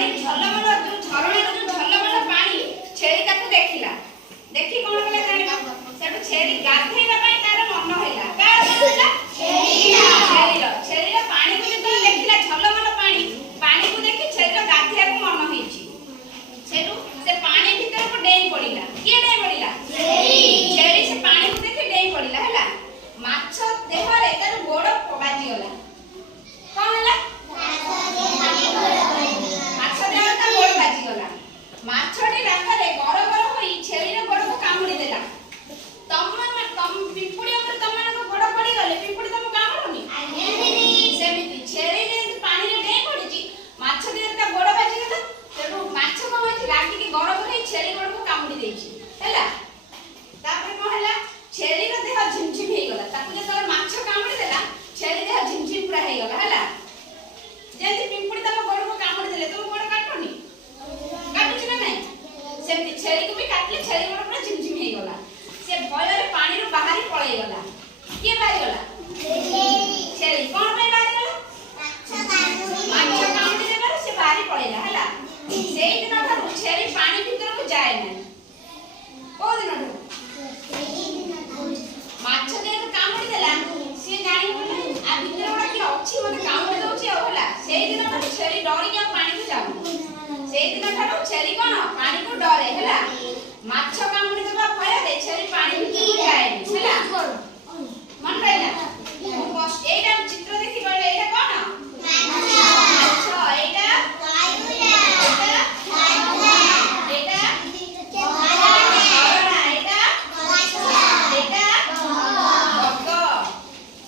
ପାଣି ଝଲମଲ ଯୋଉ ଝରଣାର ଯୋଉ ଝଲମଲ ପାଣି ଛେଳି ତାକୁ ଦେଖିଲା। ଦେଖି କଣ କଲା ଜାଣିବା? ସେଠୁ ଛେଳି ଗାଧେଇବା ପାଇଁ ତାର ମନ ହେଲା। କାହାର ମନ ହେଲା? ଛେଳିର ପାଣିକୁ ଯେତେବେଳେ ଦେଖିଲା ଝଲମଲ ପାଣିକୁ ଦେଖି ଛେଳିର ଗାଧେଇବାକୁ ମନ ହେଇଛି। ସେଠୁ ସେ ପାଣି ଭିତରକୁ ଡେଇଁ ପଡ଼ିଲା। କିଏ ଡେଇଁ ପଡ଼ିଲା? ଛେଳି ସେ ପାଣିକୁ ଦେଖି ଡେଇଁ ପଡ଼ିଲା ହେଲା। ମାଛ ଦେହରେ ତାର ଗୋଡ଼ ବାଜିଗଲା। କଣ ହେଲା? ମାଛ ଦେହରେ ତା ଗୋଡ଼ ବାଜିଗଲା। ମାଛଟି ରାଗରେ ଗରଗର ହୋଇ ଛେଳିର ଗୋଡ଼କୁ କାମୁଡ଼ି ଦେଲା। ପିମ୍ପୁଡ଼ି ଉପରେ ତମମାନଙ୍କ ଗୋଡ଼ ପଡ଼ିଗଲେ ପିମ୍ପୁଡ଼ି ତମକୁ କାମୁଡ଼ୁନି? ସେମିତି ଛେଳି ଯେମିତି ପାଣିରେ ଡେଇଁ ପଡ଼ିଛି, ମାଛ ଦେହରେ ତା ଗୋଡ଼ ବାଜିଗଲା। ତେଣୁ ମାଛ କଣ ହେଇଛି? ରାଗିକି ଗରଗର ହୋଇ ଛେଳି ଗୋଡ଼କୁ କାମୁଡ଼ି ଦେଇଛି ହେଲା। ତାପରେ କଣ ହେଲା? ଛେଳିର ଦେହ ଝିମଝିମ ହେଇଗଲା। ତାକୁ ଯେତେବେଳେ ମାଛ କାମୁଡ଼ି ଦେଲା, ଛେଳି ଦେହ ଝିମଝିମ ପୁରା ହେଇଗଲା ହେଲା। ଯେମିତି ପିମ୍ପୁଡ଼ି ତମ ଗୋଡ଼କୁ କାମୁଡ଼ି ଦେଲେ ତମ ଗୋଡ଼ କାଟୁନି? କାଟୁଛି ନା ନାହିଁ? ସେମିତି ଛେଳିକୁ ବି କାଟିଲେ ଛେଳି ଗୋଡ଼ ପୁରା ଝିମଝିମ ହେଇଗଲା। ସେ ଭୟରେ ପାଣିରୁ ବାହାରି ପଳେଇଗଲା। କିଏ ବାହାରିଗଲା? ଛେଳି। କଣ ପାଇଁ ବାହାରିଗଲା? ମାଛ କାମୁଡ଼ି ଦେବାରୁ ସେ ବାହାରି ପଳେଇଲା ହେଲା। ସେଇଦିନ ଠାରୁ ଛେଳି ପାଣି ଭିତରକୁ ଯାଏ ନାହିଁ। କୋଉ ଦିନଠୁ? ମାଛ ଯେହେତୁ କାମୁଡ଼ି ଦେଲା, ସିଏ ଜାଣିଗଲା ଆ ଭିତରେ ଗୋଟେ କିଏ ଅଛି ମତେ କାମୁଡ଼ି ଦଉଛି ଆଉ ହେଲା। ସେଇଦିନ ଠାରୁ ଛେଳି ଡରିକି ଆଉ ପାଣିକୁ ଯାଉନି। ସେଇଦିନ ଠାରୁ ଛେଳି କଣ ପାଣିକୁ ଡରେ ହେଲା। ମାଛ କାମୁଡ଼ି